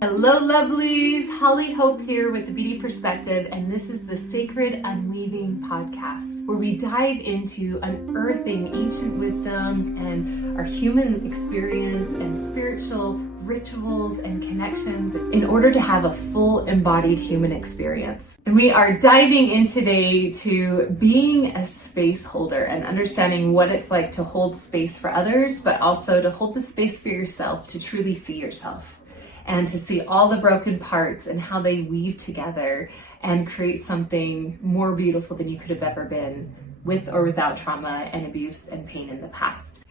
Hello lovelies, Holly Hope here with the Beauty Perspective, and this is the Sacred Unweaving podcast, where we dive into unearthing ancient wisdoms and our human experience and spiritual rituals and connections in order to have a full embodied human experience. And we are diving in today to being a space holder and understanding what it's like to hold space for others, but also to hold the space for yourself, to truly see yourself and to see all the broken parts and how they weave together and create something more beautiful than you could have ever been, with or without trauma and abuse and pain in the past.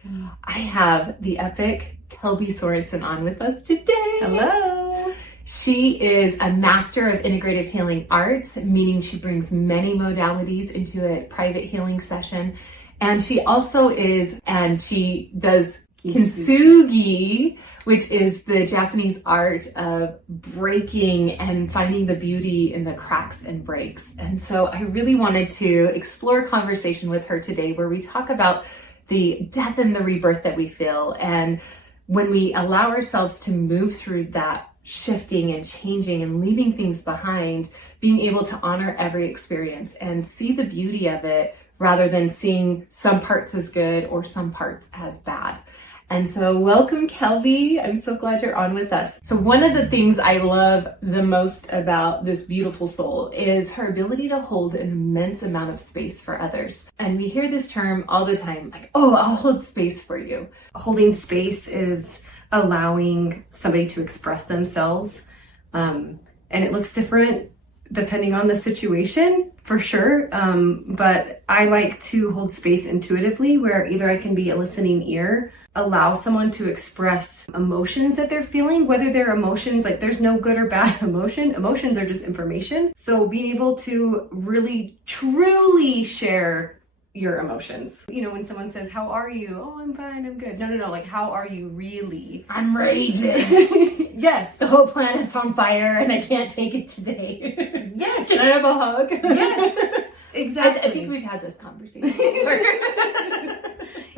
I have the epic Kelbie Sorensen on with us today. Hello. She is a master of integrative healing arts, meaning she brings many modalities into a private healing session. And she also she does Kintsugi, which is the Japanese art of breaking and finding the beauty in the cracks and breaks. And so I really wanted to explore a conversation with her today where we talk about the death and the rebirth that we feel. And when we allow ourselves to move through that shifting and changing and leaving things behind, being able to honor every experience and see the beauty of it rather than seeing some parts as good or some parts as bad. And so welcome, Kelbie. I'm so glad you're on with us. So one of the things I love the most about this beautiful soul is her ability to hold an immense amount of space for others. And we hear this term all the time, like, oh, I'll hold space for you. Holding space is allowing somebody to express themselves. And it looks different depending on the situation, for sure. But I like to hold space intuitively, where either I can be a listening ear, allow someone to express emotions that they're feeling, whether they're emotions, like there's no good or bad emotion. Emotions are just information. So being able to really, truly share your emotions. You know, when someone says, how are you? Oh, I'm fine, I'm good. No. Like, how are you really? I'm raging. Yes. The whole planet's on fire and I can't take it today. Yes. Can I have a hug? Yes. Exactly. I think we've had this conversation before.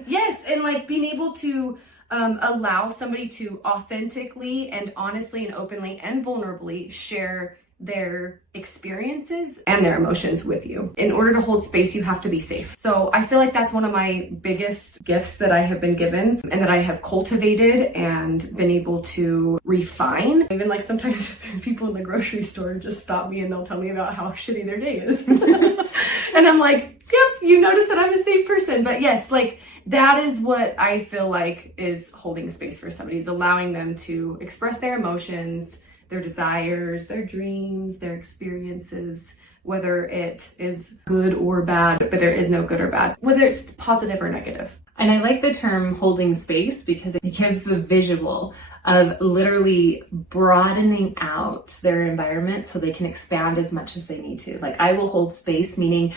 Yes, and like being able to allow somebody to authentically and honestly and openly and vulnerably share their experiences and their emotions with you. In order to hold space, you have to be safe. So I feel like that's one of my biggest gifts that I have been given and that I have cultivated and been able to refine. Even like sometimes people in the grocery store just stop me and they'll tell me about how shitty their day is. And I'm like, yep, you notice that I'm a safe person. But yes, like that is what I feel like is holding space for somebody, is allowing them to express their emotions, their desires, their dreams, their experiences, whether it is good or bad, but there is no good or bad, whether it's positive or negative. And I like the term holding space because it gives the visual of literally broadening out their environment so they can expand as much as they need to. Like, I will hold space, meaning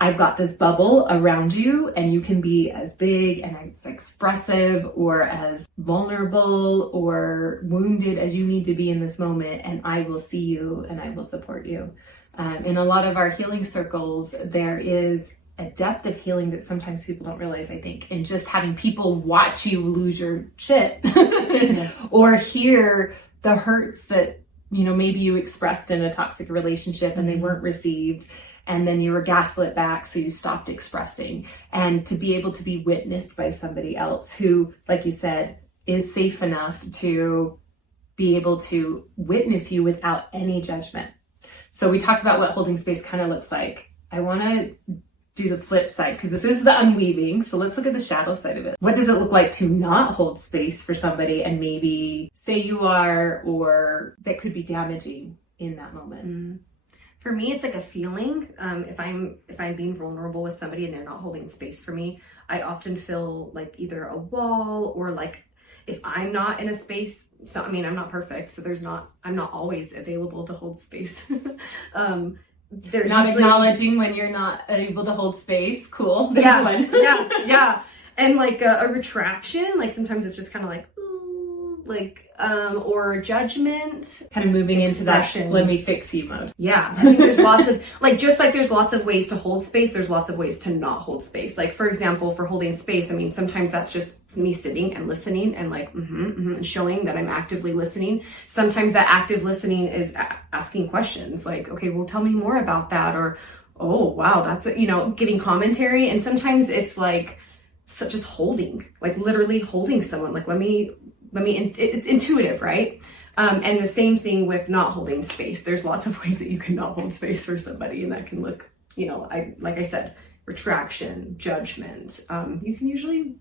I've got this bubble around you and you can be as big and as expressive or as vulnerable or wounded as you need to be in this moment, and I will see you and I will support you. In a lot of our healing circles, there is a depth of healing that sometimes people don't realize, I think, in just having people watch you lose your shit. Yes. Or hear the hurts that, you know, maybe you expressed in a toxic relationship and they weren't received. And then you were gaslit back, so you stopped expressing. And to be able to be witnessed by somebody else who, like you said, is safe enough to be able to witness you without any judgment. So we talked about what holding space kind of looks like. I want to do the flip side, because this is the unweaving. So let's look at the shadow side of it. What does it look like to not hold space for somebody and maybe say you are, or that could be damaging in that moment? For me, it's like a feeling. If I'm being vulnerable with somebody and they're not holding space for me, I often feel like either a wall, or like if I'm not in a space. So I mean, I'm not perfect, so I'm not always available to hold space. There's not usually, acknowledging when you're not able to hold space. Cool. There's one. Yeah. And like a retraction, like sometimes it's just kind of like, ooh, or judgment. Kind of moving into that Expressions. let me fix you mode. Yeah, I think there's lots of, just like there's lots of ways to hold space, there's lots of ways to not hold space. Like, for example, for holding space, I mean, sometimes that's just me sitting and listening and and showing that I'm actively listening. Sometimes that active listening is asking questions like, okay, well, tell me more about that. Or, oh, wow, that's, giving commentary. And sometimes it's like, just holding, like literally holding someone, like, it's intuitive, right? And the same thing with not holding space. There's lots of ways that you can not hold space for somebody, and that can look, like I said, retraction, judgment. You can usually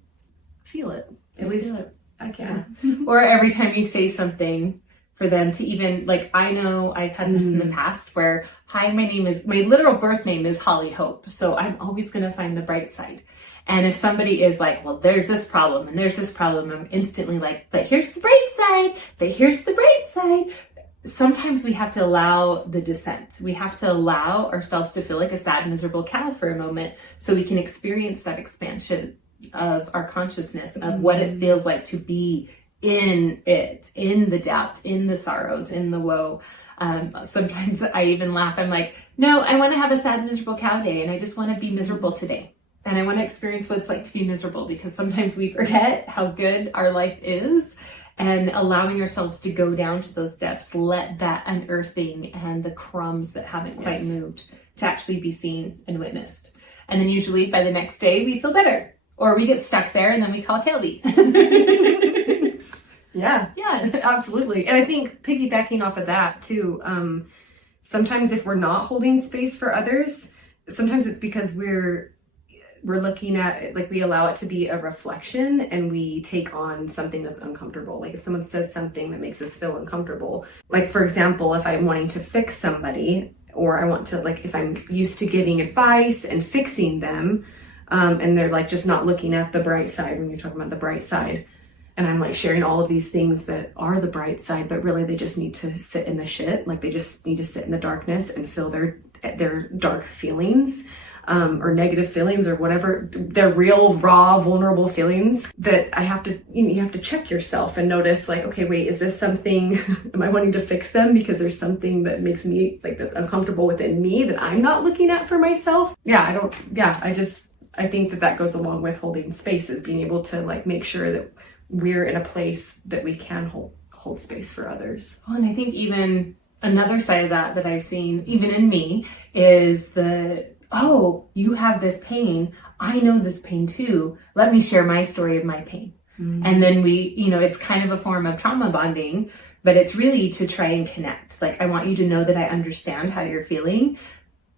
feel it. At least I can. Yeah. Or every time you say something, for them to even, like, I know I've had this in the past where, hi, my literal birth name is Holly Hope, so I'm always going to find the bright side. And if somebody is like, well, there's this problem and there's this problem, I'm instantly like, but here's the bright side, but here's the bright side. Sometimes we have to allow the descent. We have to allow ourselves to feel like a sad, miserable cow for a moment so we can experience that expansion of our consciousness of what it feels like to be in it, in the depth, in the sorrows, in the woe. Sometimes I even laugh. I'm like, no, I want to have a sad, miserable cow day, and I just want to be miserable today. And I want to experience what it's like to be miserable, because sometimes we forget how good our life is, and allowing ourselves to go down to those depths, let that unearthing and the crumbs that haven't quite moved to actually be seen and witnessed. And then usually by the next day we feel better, or we get stuck there and then we call Kelbie. Yeah, absolutely. And I think piggybacking off of that too, sometimes if we're not holding space for others, sometimes it's because we're looking at it, like we allow it to be a reflection and we take on something that's uncomfortable. Like if someone says something that makes us feel uncomfortable, like for example, if I'm wanting to fix somebody, or I want to, like, if I'm used to giving advice and fixing them, and they're like just not looking at the bright side when you're talking about the bright side, and I'm like sharing all of these things that are the bright side, but really they just need to sit in the shit. Like they just need to sit in the darkness and feel their dark feelings. Or negative feelings, or whatever, they're real, raw, vulnerable feelings, that I have to, you have to check yourself and notice, like, okay, wait, is this something, am I wanting to fix them because there's something that makes me, like, that's uncomfortable within me that I'm not looking at for myself? I think that goes along with holding space, is being able to, like, make sure that we're in a place that we can hold space for others. Well, and I think even another side of that I've seen, even in me, is oh, you have this pain. I know this pain too. Let me share my story of my pain. And then we, it's kind of a form of trauma bonding, but it's really to try and connect. Like, I want you to know that I understand how you're feeling,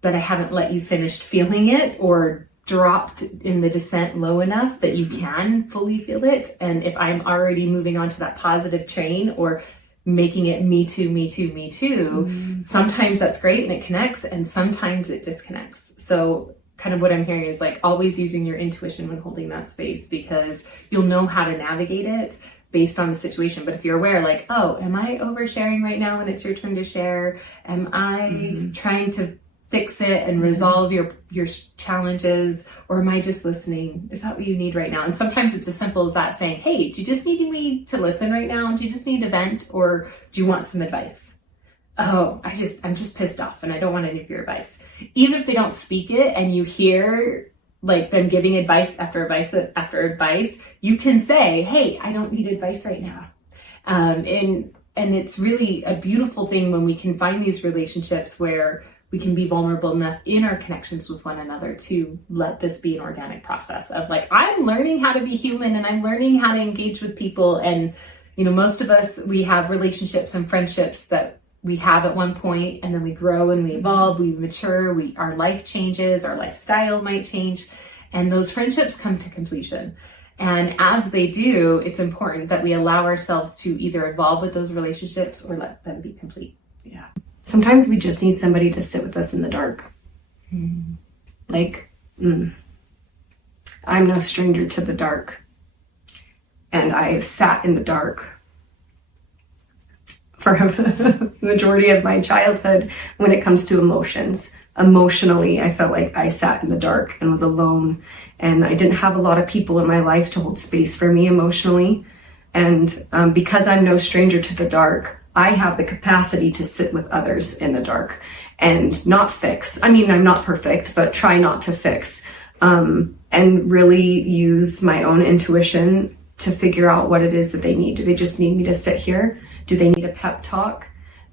but I haven't let you finish feeling it, or dropped in the descent low enough that you can fully feel it. And if I'm already moving on to that positive train, or making it me too, me too, me too, sometimes that's great and it connects, and sometimes it disconnects. So kind of what I'm hearing is, like, always using your intuition when holding that space, because you'll know how to navigate it based on the situation. But if you're aware, like, oh, am I oversharing right now when it's your turn to share? Am I trying to fix it and resolve your challenges, or am I just listening? Is that what you need right now? And sometimes it's as simple as that, saying, hey, do you just need me to listen right now? Do you just need to vent, or do you want some advice? Oh, I'm just pissed off and I don't want any of your advice. Even if they don't speak it and you hear, like, them giving advice after advice after advice, you can say, hey, I don't need advice right now. And it's really a beautiful thing when we can find these relationships where we can be vulnerable enough in our connections with one another to let this be an organic process of, like, I'm learning how to be human and I'm learning how to engage with people. And, most of us, we have relationships and friendships that we have at one point, and then we grow and we evolve, we mature, our life changes, our lifestyle might change, and those friendships come to completion. And as they do, it's important that we allow ourselves to either evolve with those relationships or let them be complete. Yeah. Sometimes we just need somebody to sit with us in the dark. Like, I'm no stranger to the dark. And I've sat in the dark for a majority of my childhood when it comes to emotions. Emotionally, I felt like I sat in the dark and was alone. And I didn't have a lot of people in my life to hold space for me emotionally. And because I'm no stranger to the dark, I have the capacity to sit with others in the dark and not fix. I mean, I'm not perfect, but try not to fix. And really use my own intuition to figure out what it is that they need. Do they just need me to sit here? Do they need a pep talk?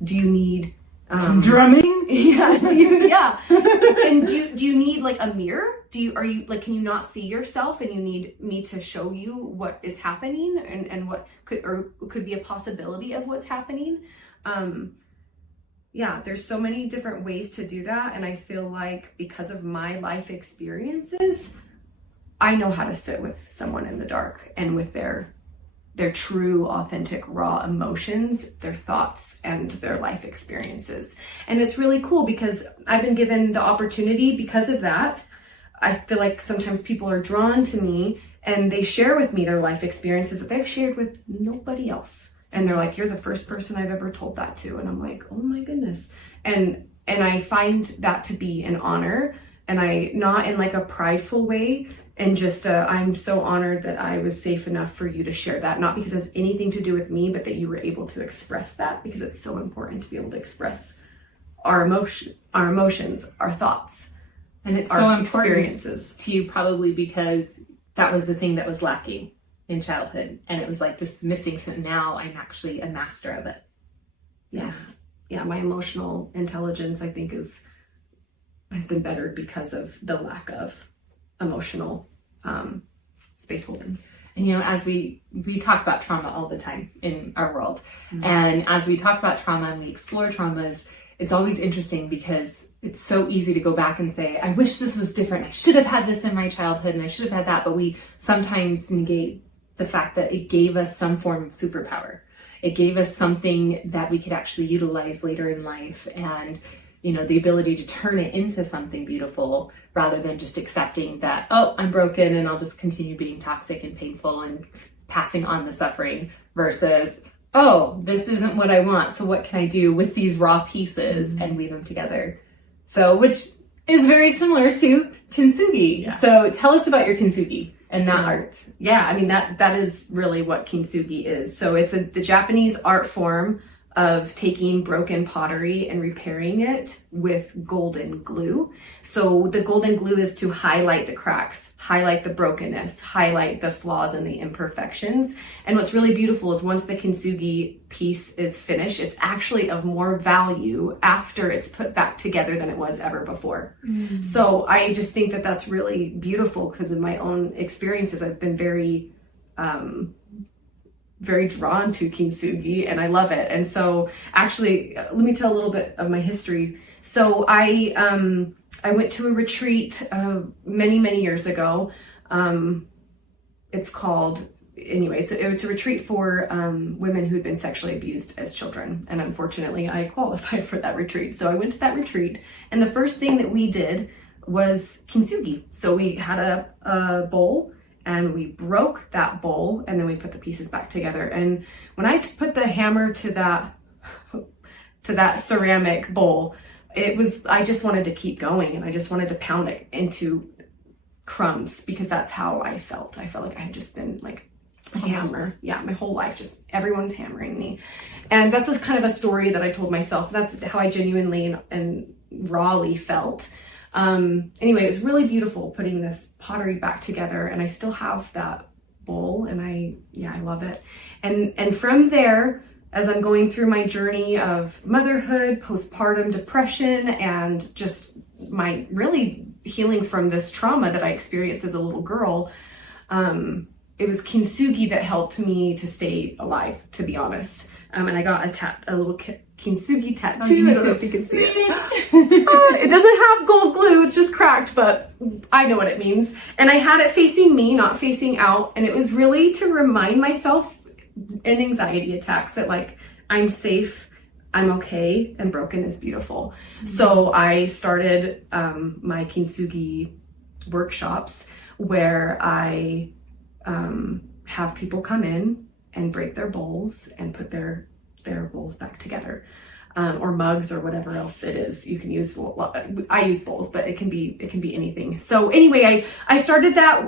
Do you need some drumming? Yeah. And do you need like a mirror? Are you like, can you not see yourself and you need me to show you what is happening and what could be a possibility of what's happening? Yeah, there's so many different ways to do that. And I feel like because of my life experiences, I know how to sit with someone in the dark and with their true, authentic, raw emotions, their thoughts, and their life experiences. And it's really cool because I've been given the opportunity because of that. I feel like sometimes people are drawn to me and they share with me their life experiences that they've shared with nobody else. And they're like, you're the first person I've ever told that to. And I'm like, oh my goodness. And I find that to be an honor, and I, not in like a prideful way, and just I'm so honored that I was safe enough for you to share that, not because it has anything to do with me, but that you were able to express that, because it's so important to be able to express our emotions, our thoughts, and it's our so important experiences to you, probably because that was the thing that was lacking in childhood, and it was like this missing. So now I'm actually a master of it. Yes. Yeah, my emotional intelligence, I think, has been bettered because of the lack of emotional space holding. And as we talk about trauma all the time in our world, and as we talk about trauma and we explore traumas, it's always interesting because it's so easy to go back and say, I wish this was different. I should have had this in my childhood and I should have had that. But we sometimes negate the fact that it gave us some form of superpower. It gave us something that we could actually utilize later in life, and the ability to turn it into something beautiful rather than just accepting that, oh, I'm broken and I'll just continue being toxic and painful and passing on the suffering, versus, oh, this isn't what I want. So what can I do with these raw pieces and weave them together? So, which is very similar to Kintsugi. Yeah. So tell us about your Kintsugi and that art. Yeah, I mean, that is really what Kintsugi is. So it's the Japanese art form of taking broken pottery and repairing it with golden glue. So the golden glue is to highlight the cracks, highlight the brokenness, highlight the flaws and the imperfections. And what's really beautiful is once the Kintsugi piece is finished, it's actually of more value after it's put back together than it was ever before. So I just think that that's really beautiful because of my own experiences. I've been very drawn to Kintsugi and I love it. And so actually, let me tell a little bit of my history. So I went to a retreat many years ago. It's a retreat for women who'd been sexually abused as children. And unfortunately, I qualified for that retreat. So I went to that retreat, and the first thing that we did was Kintsugi. So we had a bowl, and we broke that bowl, and then we put the pieces back together. And when I put the hammer to that ceramic bowl, I just wanted to keep going, and I just wanted to pound it into crumbs, because that's how I felt. I felt like I had just been like a hammer. Yeah, my whole life, just everyone's hammering me. And that's just kind of a story that I told myself. That's how I genuinely and rawly felt. Anyway, it was really beautiful putting this pottery back together, and I still have that bowl, and I love it. And from there, as I'm going through my journey of motherhood, postpartum depression, and just my really healing from this trauma that I experienced as a little girl, it was Kintsugi that helped me to stay alive, to be honest. And I got a little Kintsugi tattoo. I don't know if you can see it. It doesn't have gold glue, it's just cracked, but I know what it means. And I had it facing me, not facing out. And it was really to remind myself in anxiety attacks that, like, I'm safe, I'm okay, and broken is beautiful. So I started my Kintsugi workshops, where I have people come in and break their bowls and put their bowls back together, or mugs, or whatever else it is. You can use, I use bowls, but it can be anything. So anyway, I started that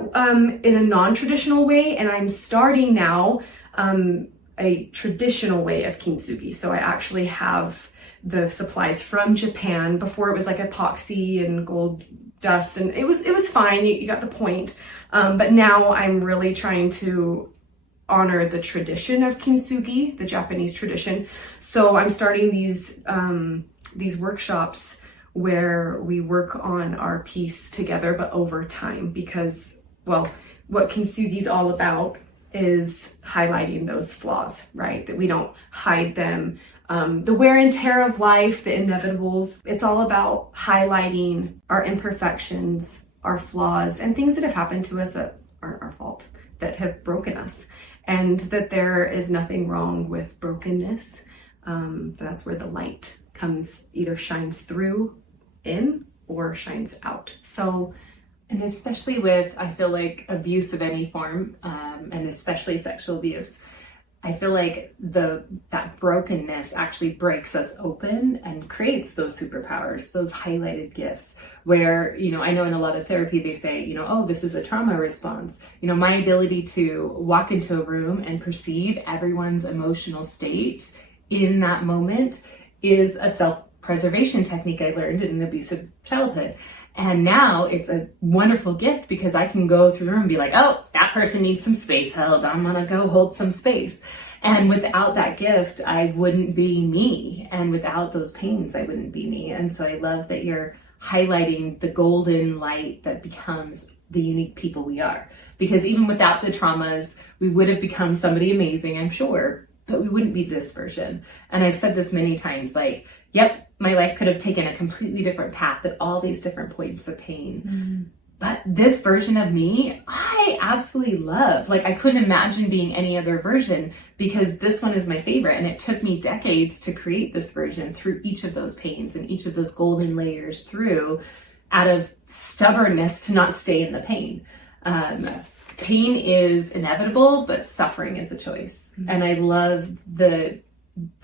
in a non-traditional way, and I'm starting now a traditional way of kintsugi. So I actually have the supplies from Japan. Before, it was like epoxy and gold dust, and it was fine. You got the point. But now I'm really trying to honor the tradition of kintsugi, the Japanese tradition. So I'm starting these workshops where we work on our piece together, but over time, because, well, what kintsugi is all about is highlighting those flaws, right? That we don't hide them. The wear and tear of life, the inevitables. It's all about highlighting our imperfections, our flaws, and things that have happened to us that aren't our fault, that have broken us. And that there is nothing wrong with brokenness. That's where the light comes, either shines through in or shines out. So, and especially with, I feel like, abuse of any form, and especially sexual abuse, I feel like that brokenness actually breaks us open and creates those superpowers, those highlighted gifts where, I know in a lot of therapy they say, oh, this is a trauma response. My ability to walk into a room and perceive everyone's emotional state in that moment is a self-preservation technique I learned in an abusive childhood. And now it's a wonderful gift because I can go through the room and be like, oh, that person needs some space held. I'm going to go hold some space. And without that gift, I wouldn't be me. And without those pains, I wouldn't be me. And so I love that you're highlighting the golden light that becomes the unique people we are. Because even without the traumas, we would have become somebody amazing, I'm sure, but we wouldn't be this version. And I've said this many times, like, yep, my life could have taken a completely different path at all these different points of pain. But this version of me, I absolutely love. Like, I couldn't imagine being any other version because this one is my favorite. And it took me decades to create this version through each of those pains and each of those golden layers through out of stubbornness to not stay in the pain. Yes. Pain is inevitable, but suffering is a choice. And I love the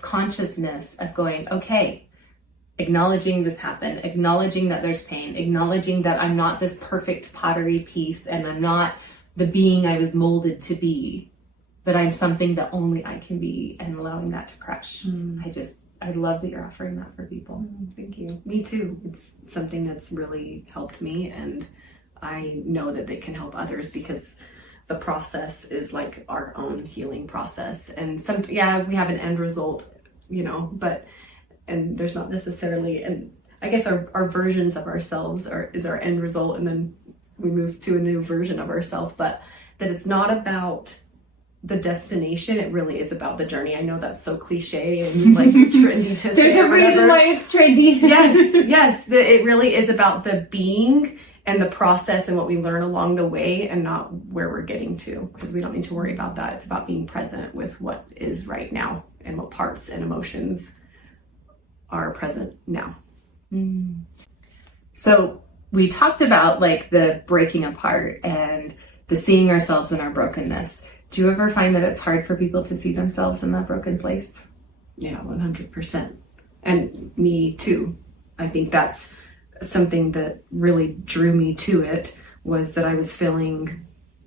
consciousness of going, okay, acknowledging this happened, acknowledging that there's pain, acknowledging that I'm not this perfect pottery piece and I'm not the being I was molded to be, but I'm something that only I can be, and allowing that to crush. I love that you're offering that for people. Thank you. Me too. It's something that's really helped me, and I know that they can help others because the process is like our own healing process. And we have an end result, and there's not necessarily, and I guess our versions of ourselves is our end result, and then we move to a new version of ourselves, but that it's not about the destination, it really is about the journey. I know that's so cliche and like trendy to say. There's a reason why it's trendy. Yes, it really is about the being and the process and what we learn along the way, and not where we're getting to, because we don't need to worry about that. It's about being present with what is right now and what parts and emotions are present now. So we talked about like the breaking apart and the seeing ourselves in our brokenness. Do you ever find that it's hard for people to see themselves in that broken place? Yeah, 100%. And me too. I think that's something that really drew me to it, was that I was feeling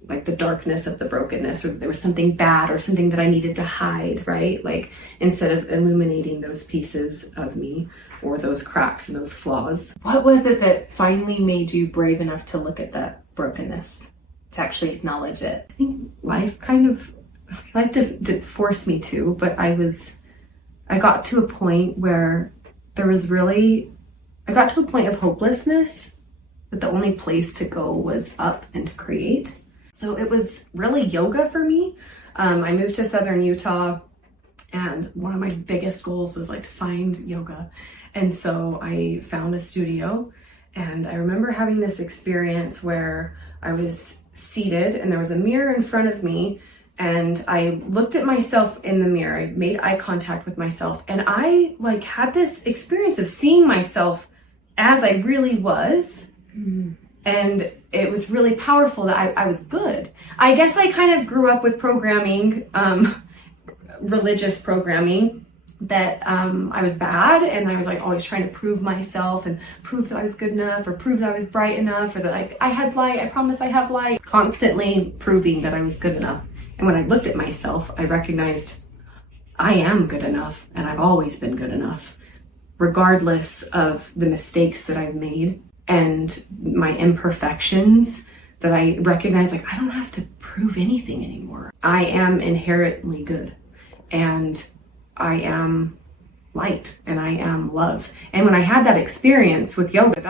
like the darkness of the brokenness, or there was something bad or something that I needed to hide, right? Like, instead of illuminating those pieces of me or those cracks and those flaws. What was it that finally made you brave enough to look at that brokenness, to actually acknowledge it? I think life did force me to, but I got to a point where I got to a point of hopelessness, that the only place to go was up and to create. So it was really yoga for me. I moved to Southern Utah, and one of my biggest goals was like to find yoga. And so I found a studio, and I remember having this experience where I was seated and there was a mirror in front of me, and I looked at myself in the mirror. I made eye contact with myself, and I like had this experience of seeing myself as I really was. And it was really powerful that I was good. I guess I kind of grew up with programming, religious programming, that I was bad, and I was like always trying to prove myself and prove that I was good enough, or prove that I was bright enough, or that I had light, I promise I have light. Constantly proving that I was good enough. And when I looked at myself, I recognized I am good enough, and I've always been good enough, regardless of the mistakes that I've made and my imperfections, that I recognize, like, I don't have to prove anything anymore. I am inherently good, and I am light, and I am love. And when I had that experience with yoga,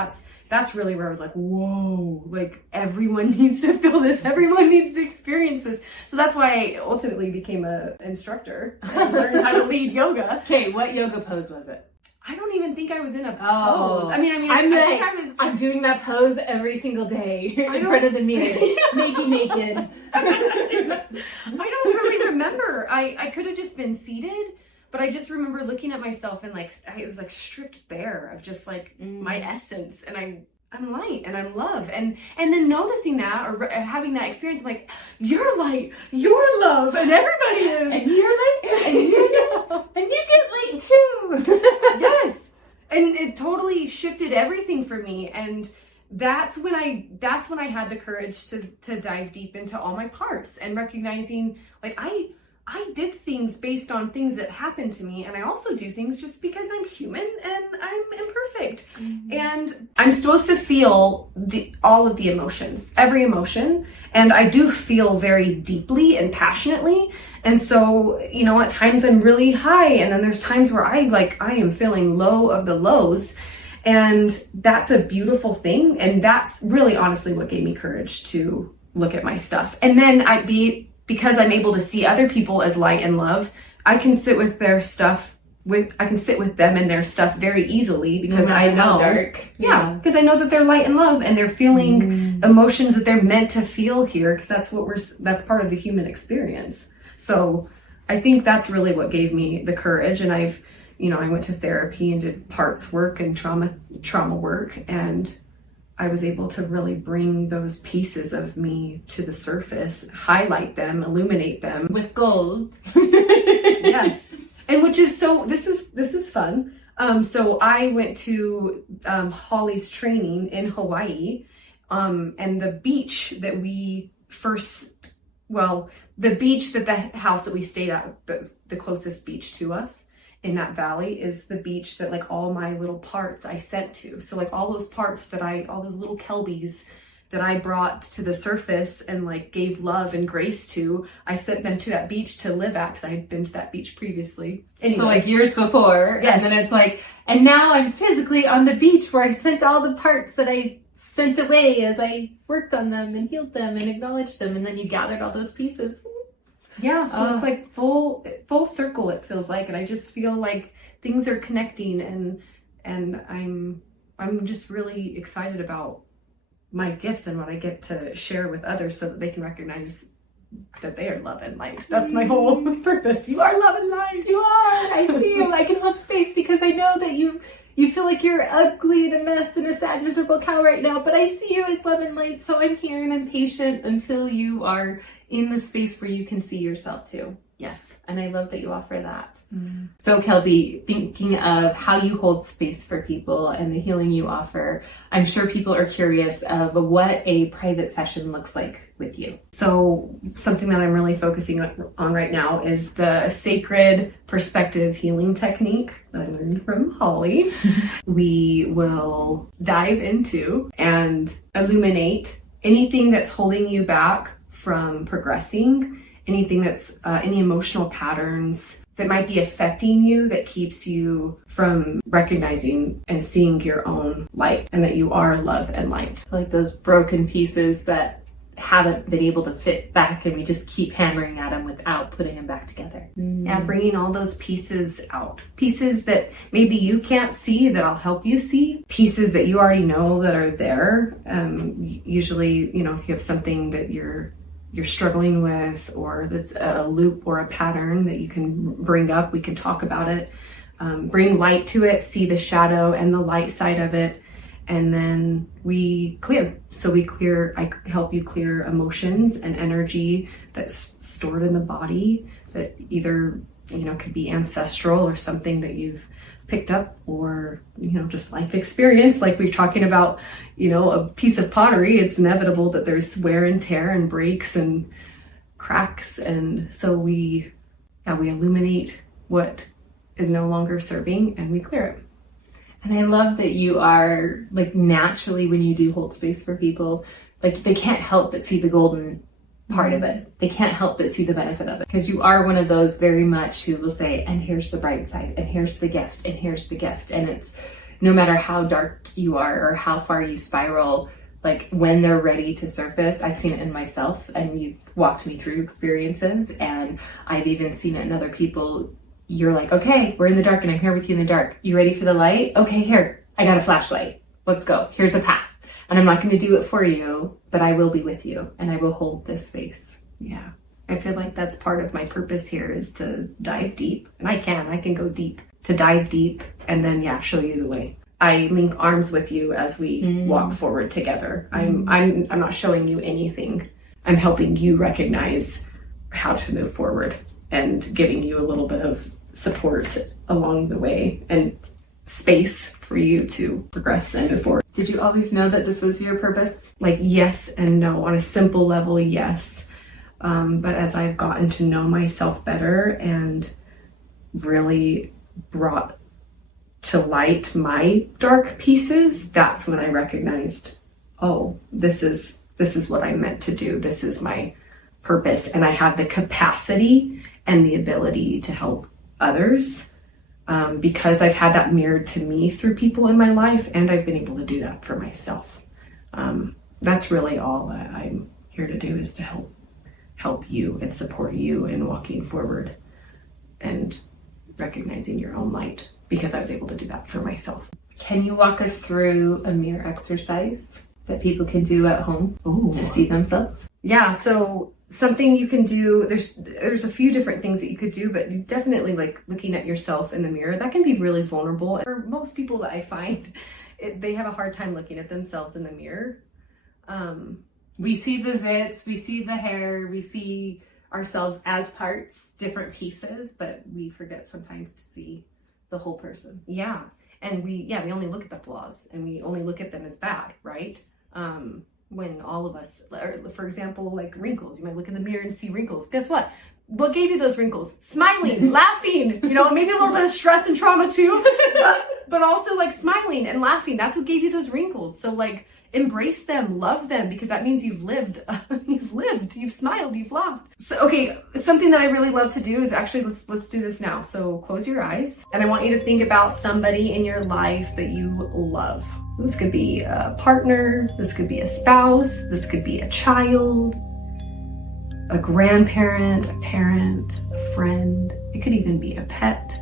that's really where I was like, whoa, like, everyone needs to feel this. Everyone needs to experience this. So that's why I ultimately became an instructor and learned how to lead yoga. Okay, what yoga pose was it? I don't even think I was in a pose. I think I'm doing that pose every single day in front of the mirror, maybe naked. I don't really remember. I could have just been seated, but I just remember looking at myself and like it was like stripped bare of just like my essence, and I'm light and I'm love, and then noticing that or having that experience, I'm like, you're light, you're love, and everybody is, and you're light, and you get light too. Yes, and it totally shifted everything for me, and that's when I had the courage to dive deep into all my parts and recognizing, like, I did things based on things that happened to me, and I also do things just because I'm human and I'm imperfect. And I'm supposed to feel all of the emotions, every emotion, and I do feel very deeply and passionately. And so, you know, at times I'm really high, and then there's times where I am feeling low of the lows, and that's a beautiful thing. And that's really honestly what gave me courage to look at my stuff. And then because I'm able to see other people as light and love, I can sit with their stuff I can sit with them and their stuff very easily, because I know, dark. Yeah, because I know that they're light and love, and they're feeling emotions that they're meant to feel here, because that's part of the human experience. So I think that's really what gave me the courage. And I went to therapy and did parts work and trauma work, and I was able to really bring those pieces of me to the surface, highlight them, illuminate them with gold. Yes. And this is fun. So I went to Holly's training in Hawaii, and the beach that the house that we stayed at, the closest beach to us in that valley, is the beach that like all my little parts I sent to. So like all those parts all those little Kelbies that I brought to the surface and like gave love and grace to, I sent them to that beach to live at, because I had been to that beach previously. Anyway. So like years before, yes. And then it's like, and now I'm physically on the beach where I sent all the parts that I sent away as I worked on them and healed them and acknowledged them, and then you gathered all those pieces. Yeah, so it's like full circle, it feels like, and I just feel like things are connecting, and I'm just really excited about my gifts and what I get to share with others, so that they can recognize that they are love and light. That's my whole purpose. You are love and light. You are. I see you. I can hold space, because I know that you feel like you're ugly and a mess and a sad, miserable cow right now, but I see you as love and light. So I'm here and I'm patient until you are in the space where you can see yourself too. Yes. And I love that you offer that. So Kelbie, thinking of how you hold space for people and the healing you offer, I'm sure people are curious of what a private session looks like with you. So something that I'm really focusing on right now is the sacred perspective healing technique that I learned from Holly. We will dive into and illuminate anything that's holding you back from progressing, anything that's any emotional patterns that might be affecting you, that keeps you from recognizing and seeing your own light, and that you are love and light. So like those broken pieces that haven't been able to fit back, and we just keep hammering at them without putting them back together. Yeah, bringing all those pieces out. Pieces that maybe you can't see, that I'll help you see. Pieces that you already know that are there. Usually, if you have something that you're struggling with, or that's a loop or a pattern that you can bring up, we can talk about it, bring light to it, see the shadow and the light side of it, and then we clear. So I help you clear emotions and energy that's stored in the body, that either could be ancestral or something that you've picked up, or just life experience. Like we're talking about a piece of pottery, it's inevitable that there's wear and tear and breaks and cracks, and so we illuminate what is no longer serving and we clear it. And I love that you are like, naturally when you do hold space for people, like they can't help but see the golden part of it. They can't help but see the benefit of it, because you are one of those very much who will say, and here's the bright side, and here's the gift, and here's the gift. And it's no matter how dark you are or how far you spiral, like when they're ready to surface. I've seen it in myself, and you've walked me through experiences, and I've even seen it in other people. You're like, okay, we're in the dark and I'm here with you in the dark. You ready for the light? Okay, here, I got a flashlight. Let's go. Here's a path. And I'm not going to do it for you, but I will be with you and I will hold this space. Yeah. I feel like that's part of my purpose here, is to dive deep. And I can go deep, to dive deep and then, show you the way. I link arms with you as we walk forward together. I'm not showing you anything. I'm helping you recognize how to move forward and giving you a little bit of support along the way and space for you to progress and move forward. Did you always know that this was your purpose? Like, yes and no. On a simple level, yes. But as I've gotten to know myself better and really brought to light my dark pieces, that's when I recognized, oh, this is what I'm meant to do. This is my purpose. And I have the capacity and the ability to help others because I've had that mirrored to me through people in my life, and I've been able to do that for myself. That's really all that I'm here to do, is to help you and support you in walking forward and recognizing your own light, because I was able to do that for myself. Can you walk us through a mirror exercise that people can do at home to see themselves? Yeah, so something you can do, there's a few different things that you could do, but definitely like looking at yourself in the mirror, that can be really vulnerable. For most people that I find, they have a hard time looking at themselves in the mirror. We see the zits, we see the hair, we see ourselves as parts, different pieces, but we forget sometimes to see the whole person. Yeah. And we only look at the flaws, and we only look at them as bad, right? When all of us, for example, like wrinkles, you might look in the mirror and see wrinkles. Guess what? What gave you those wrinkles? Smiling, laughing, maybe a little bit of stress and trauma too, but also like smiling and laughing. That's what gave you those wrinkles. So like, embrace them, love them, because that means you've lived, you've smiled, you've laughed. So, okay, something that I really love to do is actually, let's do this now. So close your eyes, and I want you to think about somebody in your life that you love. This could be a partner, this could be a spouse, this could be a child, a grandparent, a parent, a friend. It could even be a pet.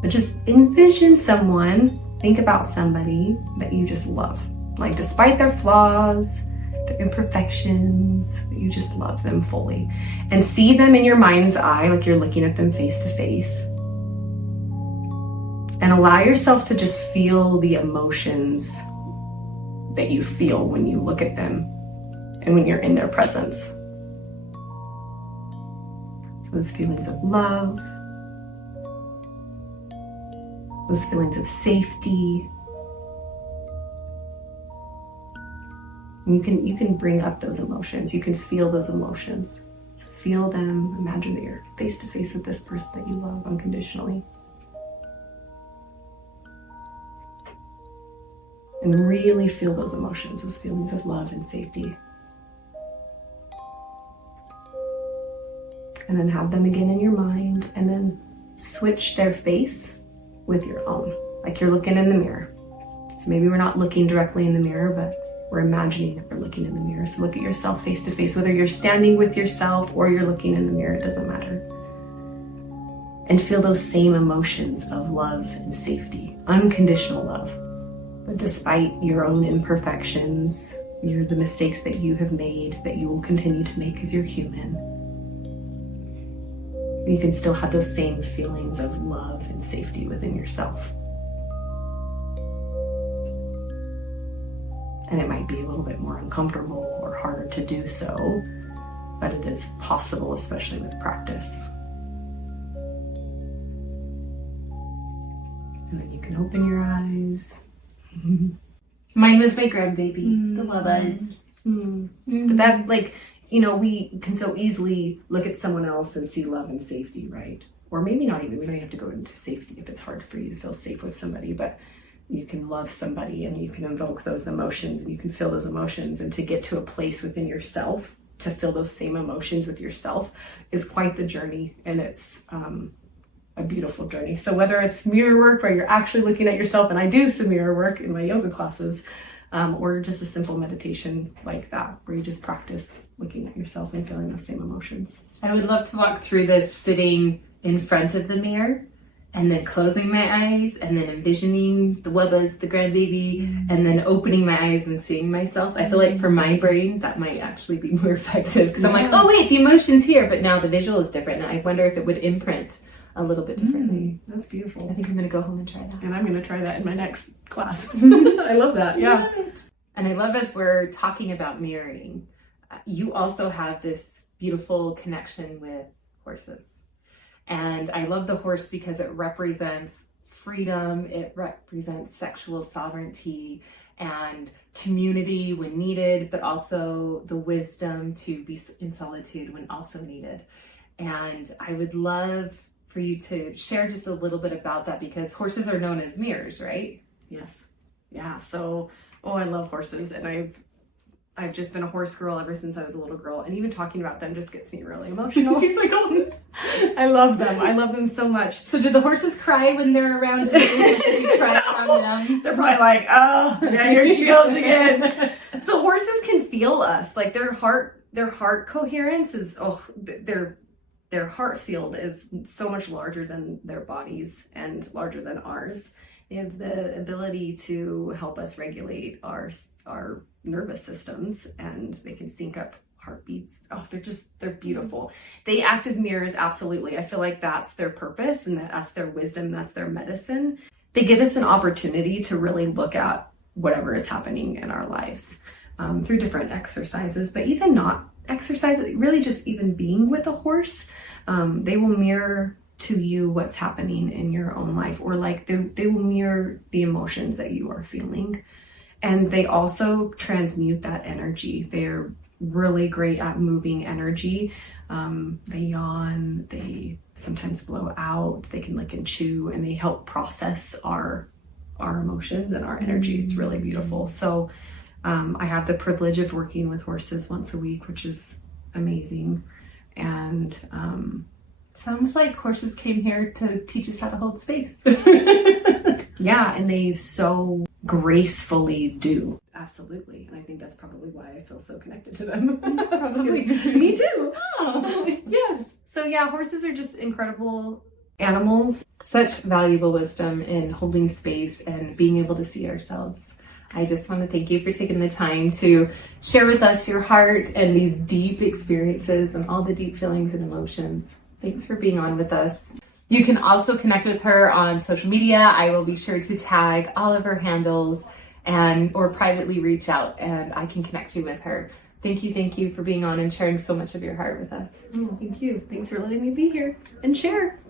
But just envision someone, think about somebody that you just love. Like, despite their flaws, their imperfections, you just love them fully. And see them in your mind's eye, like you're looking at them face to face. And allow yourself to just feel the emotions that you feel when you look at them and when you're in their presence. So those feelings of love, those feelings of safety. You can bring up those emotions. You can feel those emotions. So feel them. Imagine that you're face to face with this person that you love unconditionally. And really feel those emotions, those feelings of love and safety. And then have them again in your mind, and then switch their face with your own, like you're looking in the mirror. So maybe we're not looking directly in the mirror, but we're imagining that we're looking in the mirror. So look at yourself face to face, whether you're standing with yourself or you're looking in the mirror, it doesn't matter. And feel those same emotions of love and safety, unconditional love. But despite your own imperfections, the mistakes that you have made, that you will continue to make because you're human, you can still have those same feelings of love and safety within yourself. And it might be a little bit more uncomfortable or harder to do so, but it is possible, especially with practice. And then you can open your eyes. Mine was my grandbaby, the love eyes. But that, like, you know, we can so easily look at someone else and see love and safety, right? Or maybe not even, we don't have to go into safety if it's hard for you to feel safe with somebody, but you can love somebody and you can invoke those emotions and you can feel those emotions, and to get to a place within yourself to feel those same emotions with yourself is quite the journey, and it's a beautiful journey. So whether it's mirror work where you're actually looking at yourself, and I do some mirror work in my yoga classes, or just a simple meditation like that where you just practice looking at yourself and feeling those same emotions. I would love to walk through this sitting in front of the mirror and then closing my eyes and then envisioning the wubbas, the grandbaby, and then opening my eyes and seeing myself. I feel like for my brain, that might actually be more effective, because I'm like, oh wait, the emotion's here, but now the visual is different. And I wonder if it would imprint a little bit differently. That's beautiful. I think I'm going to go home and try that. And I'm going to try that in my next class. I love that. Yeah. And I love, as we're talking about mirroring, you also have this beautiful connection with horses. And I love the horse because it represents freedom, it represents sexual sovereignty and community when needed, but also the wisdom to be in solitude when also needed. And I would love for you to share just a little bit about that, because horses are known as mirrors, right? Yes. Yeah. So, I love horses, and I've just been a horse girl ever since I was a little girl, and even talking about them just gets me really emotional. She's like, oh, I love them. I love them so much. So do the horses cry when they're around you? Do you cry around them? They're probably like, oh, yeah, here she goes again. So horses can feel us. Like their heart coherence is, their heart field is so much larger than their bodies and larger than ours. They have the ability to help us regulate our nervous systems, and they can sync up heartbeats. Oh, they're beautiful. They act as mirrors, absolutely. I feel like that's their purpose, and that's their wisdom, that's their medicine. They give us an opportunity to really look at whatever is happening in our lives through different exercises, but even not exercises, really just even being with a horse. They will mirror to you what's happening in your own life, or like they will mirror the emotions that you are feeling. And they also transmute that energy. They're really great at moving energy. They yawn, they sometimes blow out, they can lick and chew, and they help process our emotions and our energy. It's really beautiful. So I have the privilege of working with horses once a week, which is amazing. And sounds like horses came here to teach us how to hold space. Yeah, and they so gracefully do. Absolutely. And I think that's probably why I feel so connected to them. Probably. Me too. Oh, Yes. So yeah, horses are just incredible animals. such valuable wisdom in holding space and being able to see ourselves. I just want to thank you for taking the time to share with us your heart and these deep experiences and all the deep feelings and emotions. Thanks for being on with us. You can also connect with her on social media. I will be sure to tag all of her handles or privately reach out, and I can connect you with her. Thank you for being on and sharing so much of your heart with us. Oh, thank you. Thanks for letting me be here and share.